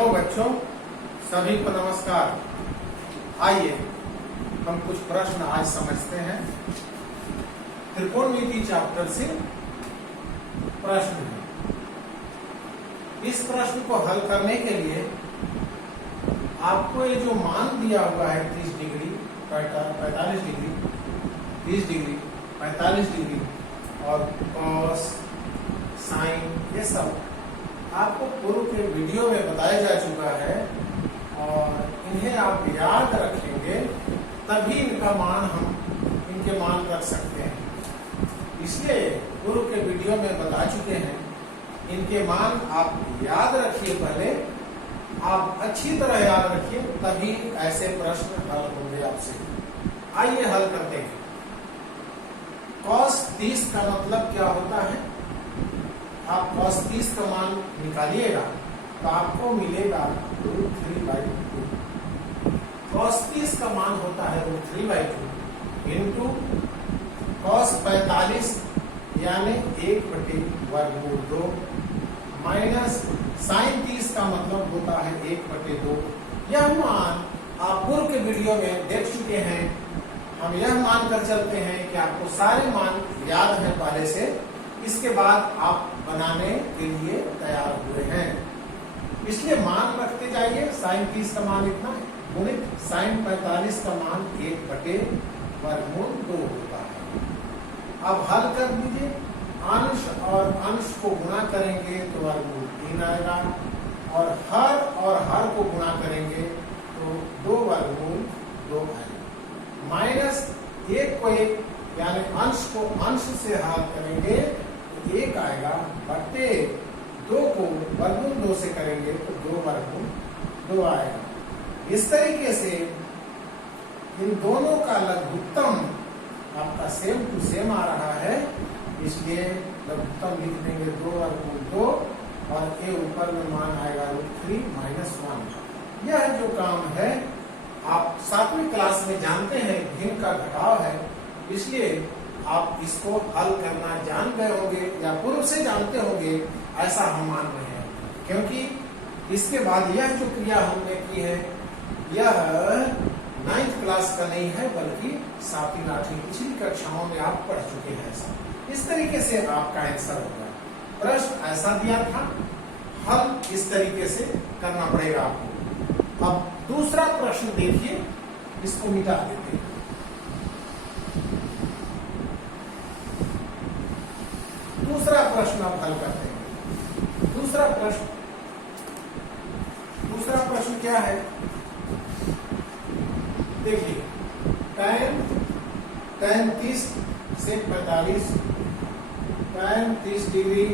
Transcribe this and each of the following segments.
Hello बच्चों, सभी को नमस्कार। आइए हम कुछ प्रश्न आज समझते हैं। त्रिकोणमिति चैप्टर से प्रश्न है। इस प्रश्न को हल करने के लिए आपको ये जो मान दिया हुआ है 30 डिग्री, 45 डिग्री, 30 डिग्री, 45 डिग्री और कॉस, साइन, ये सब आपको पूर्व के वीडियो में बताया जा चुका है और इन्हें आप याद रखेंगे तभी इनका मान इनके मान रख सकते हैं। इसलिए पूर्व के वीडियो में बता चुके हैं, इनके मान आप याद रखिए। पहले आप अच्छी तरह याद रखिए, तभी ऐसे प्रश्न हल होंगे आपसे। आइए हल करते हैं। cos 30 का मतलब क्या होता है? आप cos 30 का मान निकालिएगा तो आपको मिलेगा √3/2। cos 30 का मान होता है √3/2 इंटू cos 45 यानी 1/√2 माइनस sin 30 का मतलब होता है 1/2। यह मान आप पूर्व के वीडियो में देख चुके हैं। हम यह मान कर चलते हैं कि आपको सारे मान याद हैं पहले से, इसके बाद आप बनाने के लिए तैयार हुए हैं। इसलिए मान रखते जाइए। sin 30 का मान इतना गुणित sin 45 का मान 1/√2 होता है। अब हल कर दीजिए। अंश और अंश को गुणा करेंगे तो √3 आएगा और हर को गुणा करेंगे तो 2/2 आएगा। माइनस 1 को 1 यानी अंश को अंश से हल करेंगे तो 1 आएगा, बटे 2 को √2 से करेंगे तो 2/2 आएगा। इस तरीके से इन दोनों का लघुत्तम आपका सेम टू सेम आ रहा है, इसलिए लघुत्तम लिख देंगे 2/2 और ये ऊपर में मान आएगा √3 - 1। यह जो काम है आप 7वीं क्लास में जानते हैं, भिन्न का घटाव है, इसलिए आप इसको हल करना जान गए होंगे या पूर्व से जानते होंगे, ऐसा हम मान रहे हैं। क्योंकि इसके बाद यह जो क्रिया हमने की है यह 9th क्लास का नहीं है, बल्कि 7वीं 8वीं पिछली कक्षाओं में आप पढ़ चुके हैं। ऐसा इस तरीके से आपका आंसर होगा। प्रश्न ऐसा दिया था, हल इस तरीके से करना पड़ेगा आपको। अब दूसरा प्रश्न देखिए, इसको मिटा देते हैं। दूसरा प्रश्न आप हल करते हैं। दूसरा प्रश्न क्या है? देखिए, tan 30 से 45, tan 30 degree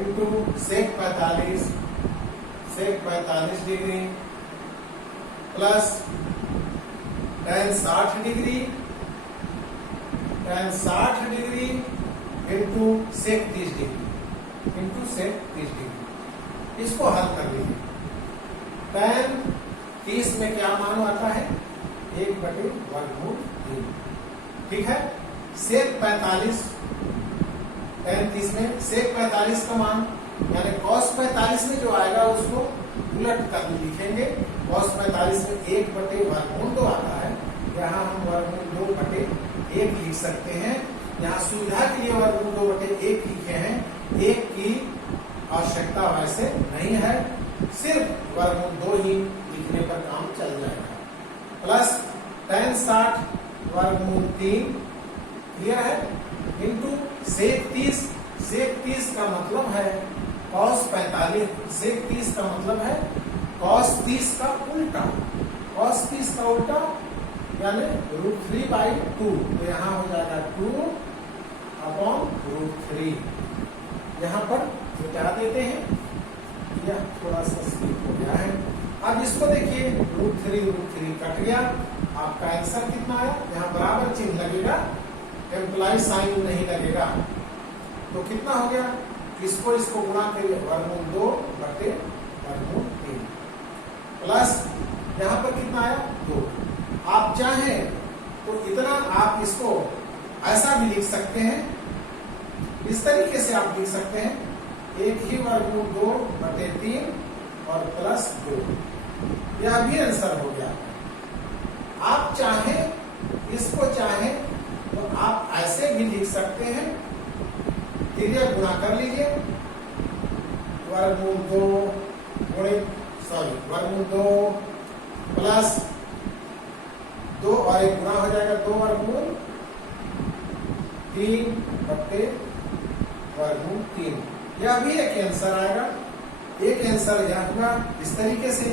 into sec 45 degree plus tan 60 degree into sec 30 degree. इसको हल कर लीजिए। tan 30 में क्या मान आता है? 1/√3। ठीक है। sec 45, tan 30 में sec 45 का मान यानी cos 45 में जो आएगा उसको उलट कर लिखेंगे। cos 45 में 1/√2 आता है, यहाँ हम √2/1 लिख सकते हैं। यहाँ सुविधा के लिए √2/1 लिखे हैं। 1 की आवश्यकता वैसे नहीं है, सिर्फ √2 ही लिखने पर काम चल जाएगा। प्लस tan 60 √3 क्लियर है, इंटू sec 30 का मतलब है cos 45, sec 30 का मतलब है cos 30 का उल्टा। cos 30 का उल्टा यानी √3/2, तो यहाँ हो जाएगा 2/√3। यहाँ पर मिटा देते हैं, यह थोड़ा सा स्लिप हो गया है। अब इसको देखिए, √3 कट गया। आपका आंसर कितना आया? यहाँ बराबर चिन्ह लगेगा, एम्प्लाई साइन नहीं लगेगा, तो कितना हो गया? इसको गुणा करिए, √2/√3 प्लस यहाँ पर कितना आया? 2। आप चाहें तो इतना आप इसको ऐसा भी लिख सकते हैं, इस तरीके से आप लिख सकते हैं एक ही वर्गमूल 2/3 और प्लस 2। यह भी आंसर हो गया। आप चाहें, इसको चाहें तो आप ऐसे भी लिख सकते हैं, क्रिया गुणा कर लीजिए, वर्गमूल 2 प्लस 2 और एक गुणा हो जाएगा 2 वर्गमूल 3/√3। यह भी एक आंसर आएगा। एक आंसर यह हुआ इस तरीके से,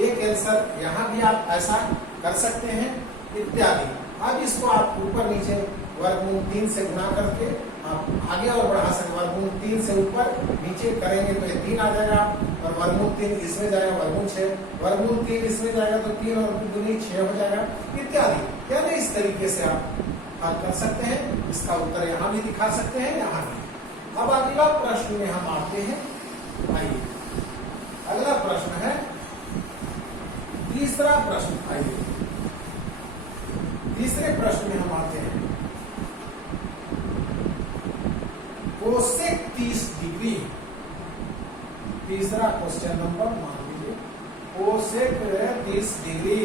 एक आंसर यहाँ भी आप ऐसा कर सकते हैं इत्यादि। अब इसको आप ऊपर नीचे वर्गमूल 3 से गुणा करके आप आगे और बढ़ा सकते। वर्गमूल 3 से ऊपर नीचे करेंगे तो ये 3 आ जाएगा, और वर्गमूल 3 इसमें जाएगा वर्गमूल 6, वर्गमूल 3 इसमें जाएगा तो 3 और 2 6 हो जाएगा इत्यादि। यानी इस तरीके से आप हल कर सकते हैं। इसका उत्तर यहाँ भी दिखा सकते हैं, यहाँ भी। अब अगला प्रश्न में हम आते हैं। आइए अगला प्रश्न है तीसरा प्रश्न। आइए तीसरे प्रश्न में हम आते हैं। कोसेक 30 डिग्री, तीसरा क्वेश्चन नंबर मान लीजिए, cosec 30 degree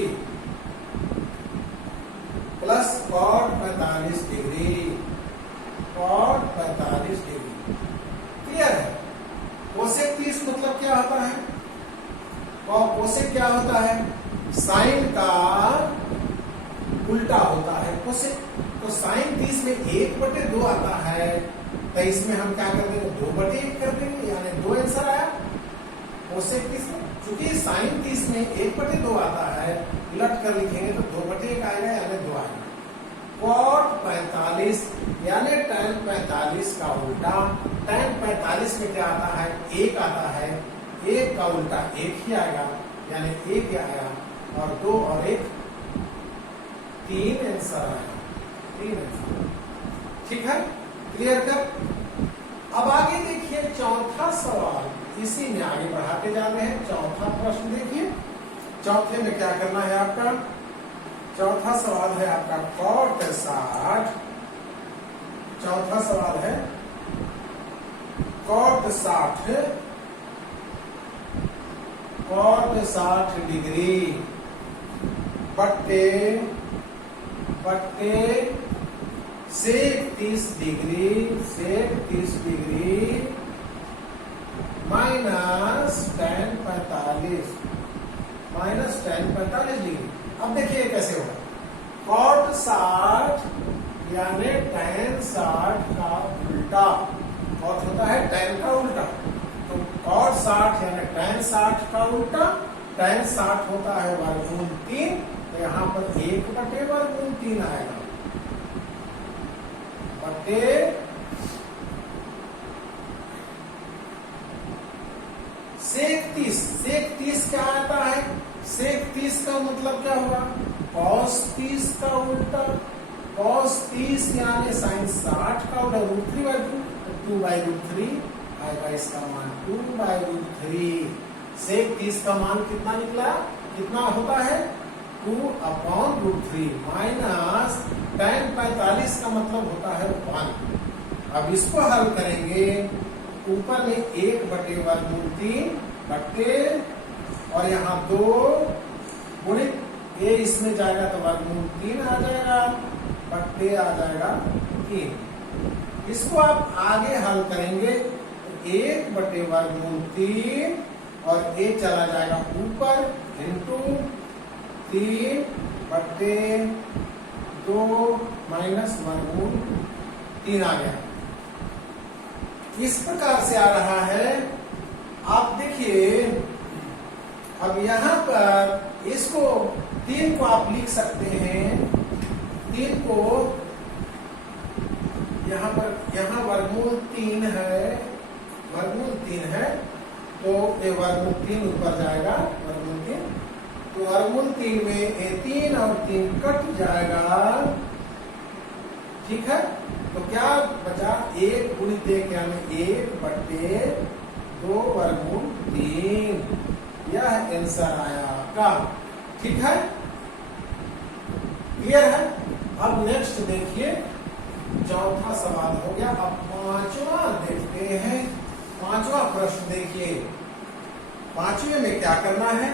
plus cot 45 degree, cot 45 degree. Clear है? कोसेक 30 मतलब क्या होता है? और कोसेक क्या होता है? साइन का उल्टा होता है कोसेक। तो साइन 30 में 1/2 आता है, तो इसमें हम क्या कर देंगे? 2/1 कर देंगे, यानी 2 आंसर आया कोसेक 30 में। चूंकि साइन 30 में 1/2 आता है, उलट कर लिखेंगे तो 2/1 आएगा, यानी 2 आएगा। कॉट 45 यानी tan 45 का उल्टा। tan 45 में क्या आता है? 1 आता है, 1 का उल्टा 1 ही आएगा, यानी 1 आया, और 2 और 1 3 आंसर आया, 3 आंसर। ठीक है, क्लियर कर? अब आगे देखिए चौथा सवाल, इसी में आगे बढ़ाते जा रहे हैं। चौथा प्रश्न देखिए, चौथे में क्या करना है आपका? चौथा सवाल है आपका कॉट 60। चौथा सवाल है कॉट 60 डिग्री बट्टे सेक 30 डिग्री माइनस tan 45 डिग्री। अब देखिए कैसे होगा। कॉट 60 यानी tan 60 का उल्टा, कॉट होता है tan का उल्टा, तो कॉट 60 यानी tan 60 का उल्टा। tan 60 होता है वर्गमूल 3, तो यहाँ पर 1/√3 आएगा, बटे सेक 30 क्या आता है? सेक 30 का मतलब क्या हुआ? cos 30 का उल्टा। cos 30 यानी sin 60 का उल्टा, √3/2, 2/√3 आएगा, इसका मान 2/√3। सेक 30 का मान कितना निकला? कितना होता है? 2/√3 माइनस tan 45 का मतलब होता है 1। अब इसको हल करेंगे, ऊपर में 1/√3 बट्टे, और यहाँ 2 गुणित ए इसमें जाएगा तो वर्गमूल 3 आ जाएगा, बट्टे आ जाएगा 3। इसको आप आगे हल करेंगे, 1/√3 और ए चला जाएगा ऊपर, इंटू 3/2 माइनस वर्गमूल 3 आ गया। इस प्रकार से आ रहा है। आप देखिए, अब यहाँ पर इसको 3 को आप लिख सकते हैं, 3 को यहाँ पर, यहाँ वर्गमूल 3 है, तो ये वर्गमूल 3 ऊपर जाएगा, वर्गमूल 3, तो वर्गमूल 3 में ये 3 और 3 कट जाएगा। ठीक है, तो क्या बचा? 1 गुणित 1 यानी 1/2 वर्गमूल 3। यह आंसर आया आपका। ठीक है, क्लियर है? अब नेक्स्ट देखिए, चौथा सवाल हो गया। अब पांचवा देखते हैं। पांचवा प्रश्न देखिए, 5वें में क्या करना है,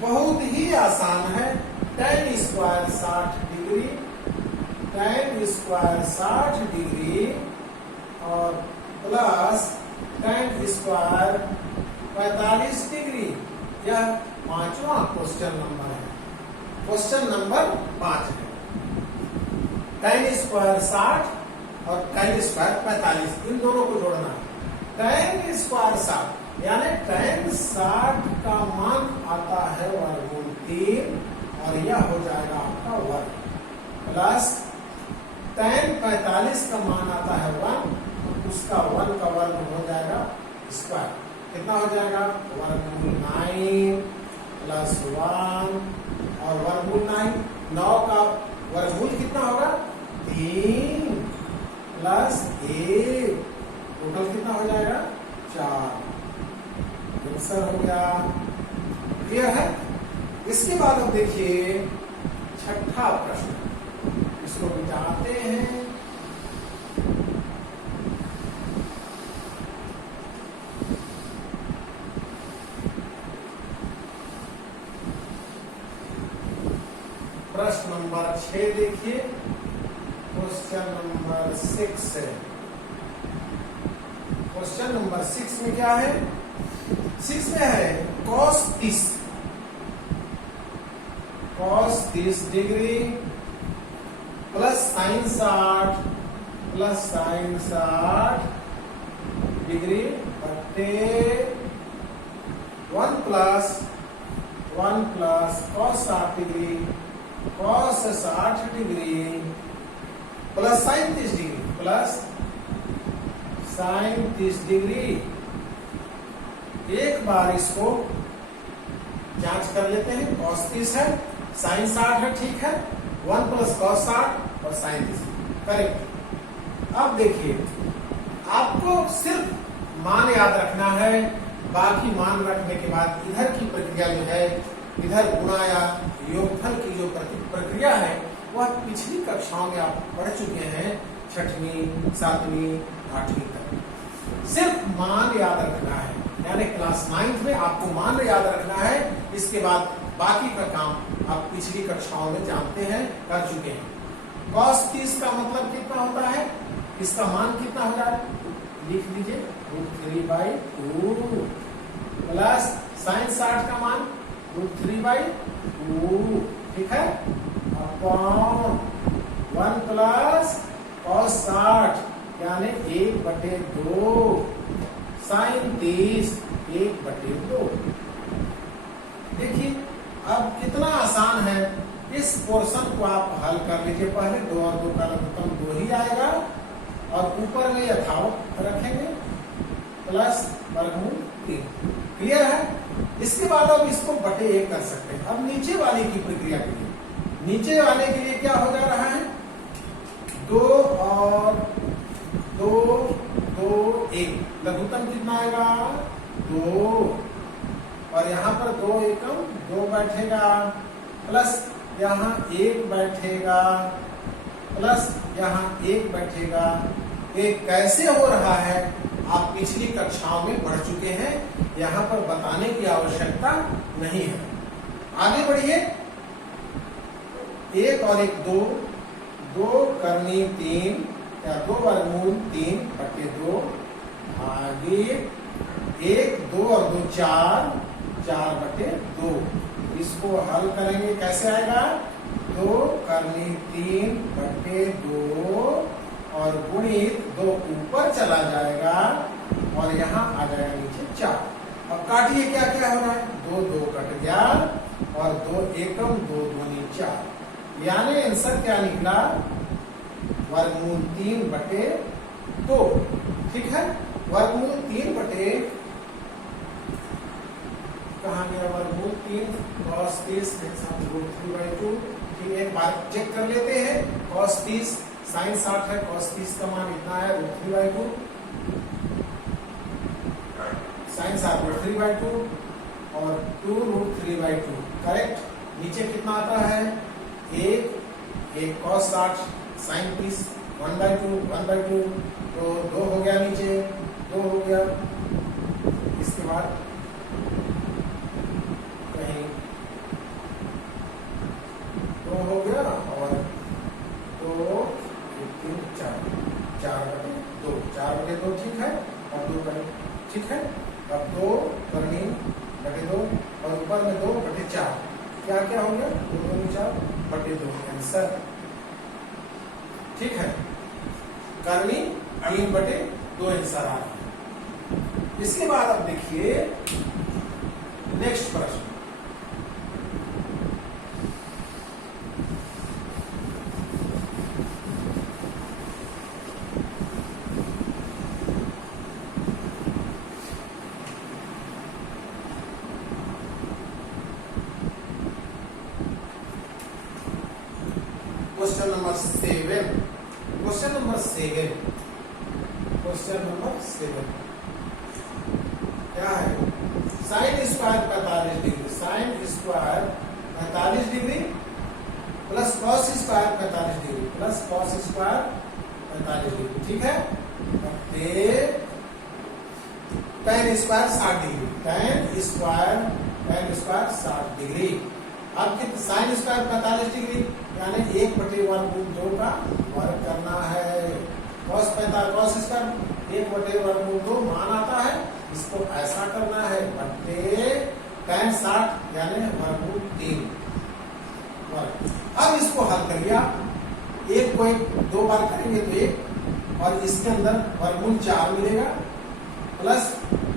बहुत ही आसान है। tan square 60 degree, tan square 60 degree और प्लस tan स्क्वायर 45 डिग्री। यह 5वां क्वेश्चन नंबर है, क्वेश्चन नंबर 5 है। tan स्क्वायर 60 और tan स्क्वायर 45, इन दोनों को जोड़ना है। tan स्क्वायर 60 यानी tan 60 का मान आता है वर्गमूल 3 और यह हो जाएगा आपका वर्ग, प्लस tan 45 का मान आता है 1, उसका 1 का वर्ग हो जाएगा स्क्वायर। कितना हो जाएगा, वर्गमूल 9 प्लस 1 और वर्गमूल 9 का वर्गमूल कितना होगा, 3 प्लस 1, टोटल कितना हो जाएगा, 4। आंसर हो गया। क्लियर है। इसके बाद अब देखिए 6ठा प्रश्न, इसको मिटाते हैं। प्रश्न नंबर 6 देखिए, क्वेश्चन नंबर 6 है। क्वेश्चन नंबर 6 में क्या है, 6 में है cos 30 degree plus sin 60 degree बट्टे 1 plus cos 60 degree cos 60 degree plus sin 30 degree plus sin 30 degree. एक बार इसको जांच कर लेते हैं। cos 30 है, sin 60 है, ठीक है, 1 प्लस cos 60 और sin 30 करेक्ट। अब देखिए, आपको सिर्फ मान याद रखना है, बाकी मान रखने के बाद इधर की प्रक्रिया जो है, इधर गुणा या योगफल की जो प्रक्रिया है, वह पिछली कक्षाओं में आप पढ़ चुके हैं, 6वीं 7वीं 8वीं तक। सिर्फ मान याद रखना है, यानी क्लास 9th में आपको मान याद रखना है। इसके बाद बाकी का काम आप पिछली कक्षाओं में जानते हैं, कर चुके हैं। cos 30 का मतलब कितना होता है, इसका मान कितना हो जाए, लिख लीजिए √3/2 प्लस sin 60 का मान √3/2, ठीक है, अपॉन 1 प्लस cos 60 यानी 1/2 sin 30 1/2। देखिए अब कितना आसान है, इस पोर्शन को आप हल कर लीजिए। पहले 2 और 2 का लघुत्तम 2 ही आएगा और ऊपर में यथावत रखेंगे प्लस वर्गमूल 3। क्लियर है। इसके बाद अब इसको बटे 1 कर सकते हैं। अब नीचे वाले की प्रक्रिया के लिए, नीचे वाले के लिए क्या हो जा रहा है, 2 और 2 2 1, लघुत्तम कितना आएगा 2 और यहाँ पर 2 एकम 2 बैठेगा प्लस यहाँ 1 बैठेगा प्लस यहाँ 1 बैठेगा। ये कैसे हो रहा है आप पिछली कक्षाओं में पढ़ चुके हैं, यहाँ पर बताने की आवश्यकता नहीं है। आगे बढ़िए, 1 और 1 2, 2 करनी 3 या 2 वर्गमूल 3/2, आगे 1 2 और 2 4, 4/2। इसको हल करेंगे, कैसे आएगा, 2 करनी 3/2 और गुणित 2 ऊपर चला जाएगा और यहाँ आ जाएगा नीचे 4। अब काटिए, क्या क्या हो रहा है, 2 2 कट गया और 2 एकम 2 दूनी 4, यानी आंसर क्या निकला, वर्गमूल 3/2। ठीक है, वर्गमूल 3/, कहाँ गया वर्गमूल 3, cos 30 √3/2। ठीक, एक बार चेक कर लेते हैं। cos 30 sin 60 है, cos 30 का मान इतना है √3/2, sin 60 √3/2 और 2 √3/2 करेक्ट। नीचे कितना आता है, 1 cos 60 sin 30 1/2 1/2, तो 2 हो गया, नीचे 2 हो गया इसके बाद कहीं 2 हो गया और 2 3 4 4/2 4/2 ठीक है और 2 ठीक है। अब 2 करनी 2 और ऊपर में 2/4 क्या क्या हो गया 2 4/2 आंसर ठीक है। करनी 3/2 आंसर आ गया। इसके बाद अब देखिए नेक्स्ट प्रश्न। क्वेश्चन नंबर 7 क्या है sine square 45 degree plus cos square 45 degree plus cos square 45 degree ठीक है। tan square 60 degree tan square 60 degree. अब साइन स्क्वायर 45 डिग्री यानी 1/√2 का वर्ग करना है। कॉस स्क्वायर 1/√2 मान आता है, इसको ऐसा करना है बट्टे tan 60 यानी √3 वर्ग। अब इसको हल करिए आप, 1 को 2 बार करेंगे तो 1 और इसके अंदर √4 मिलेगा प्लस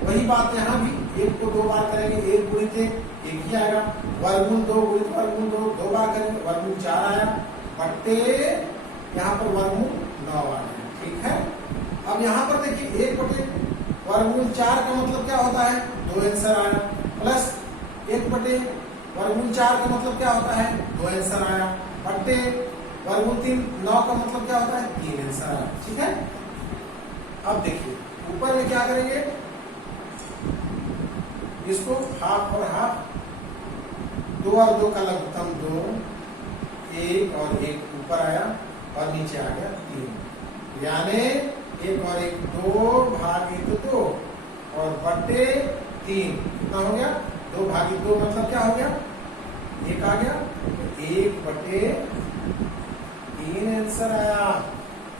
वही बात यहाँ भी 1 को 2 बार करेंगे 1 गुणित 1 ही आएगा, √2 गुणित √2 2 बार करेंगे √4 आया बट्टे यहाँ पर √9 आ गया ठीक है। अब यहाँ पर देखिए 1/√4 का मतलब क्या होता है 2 आंसर आया प्लस 1/√4 का मतलब क्या होता है 2 आंसर आया बट्टे √3 9 का मतलब क्या होता है 3 आंसर आया ठीक है। अब देखिए ऊपर में क्या करेंगे, इसको हाफ और हाफ 2 और 2 का लघुत्तम 2 1 और 1 ऊपर आया और नीचे आ गया 3 यानी 1 और 1 2/2 और बट्टे 3 कितना हो गया 2/2 मतलब क्या हो गया 1 आ गया 1/3 आंसर आया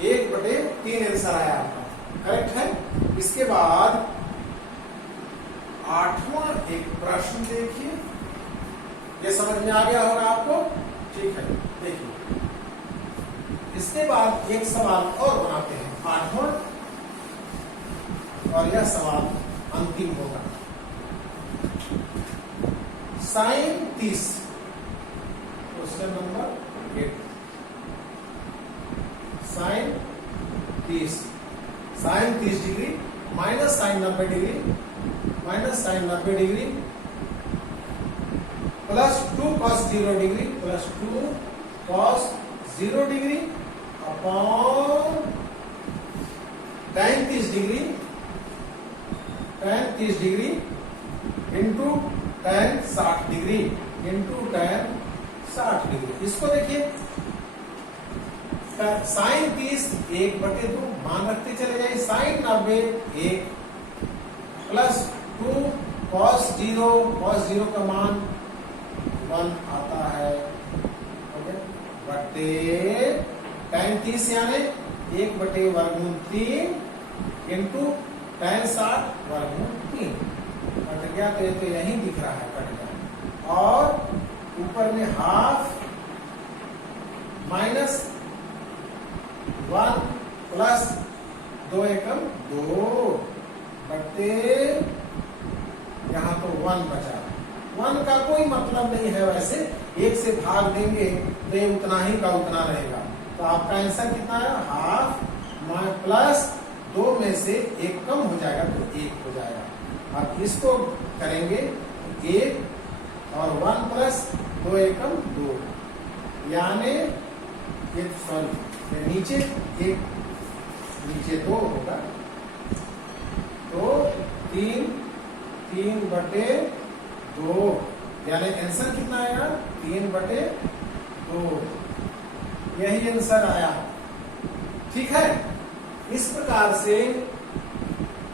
1/3 आंसर आया आपका करेक्ट है। इसके बाद 8वां एक प्रश्न देखिए, ये समझ में आ गया होगा आपको ठीक है। देखिए इसके बाद एक सवाल और बनाते हैं 8वां और यह सवाल अंतिम होगा। Sine 30 question number 8 sine 30 degree minus sine 90 degree plus 2 cos 0 degree plus 2 cos 0 degree upon tan 30 degree into tan 60 degree इसको देखिए साइन 30 1/2 मान रखते चले जाए, साइन 90 1 प्लस 2 cos 0 का मान 1 आता है बट्टे tan 30 यानी 1/√3 इंटू tan 60 √3 कट गया तो यही दिख रहा है कट गया और ऊपर में हाफ माइनस 1 प्लस 2 एकम 2 बट्टे यहाँ तो 1 बचा। 1 का कोई मतलब नहीं है, वैसे 1 से भाग देंगे तो ये उतना ही का उतना रहेगा। तो आपका आंसर कितना है हाफ प्लस 2 में से 1 कम हो जाएगा तो 1 हो जाएगा। अब इसको करेंगे 1 और 1 प्लस 2 एकम 2 यानी नीचे 1 नीचे 2 होगा तो 3/2 यानी आंसर कितना आएगा 3/2 यही आंसर आया ठीक है। इस प्रकार से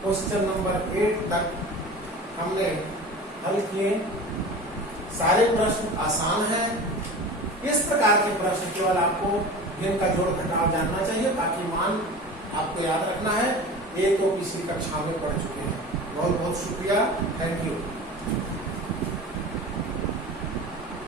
क्वेश्चन नंबर 8 तक हमने हल किए। सारे प्रश्न आसान हैं। इस प्रकार के प्रश्न केवल आपको भिन्न का जोड़ घटाव जानना चाहिए, बाकी मान आपको याद रखना है। ये तो पिछली कक्षा में पढ़ चुके हैं। बहुत बहुत शुक्रिया, थैंक यू।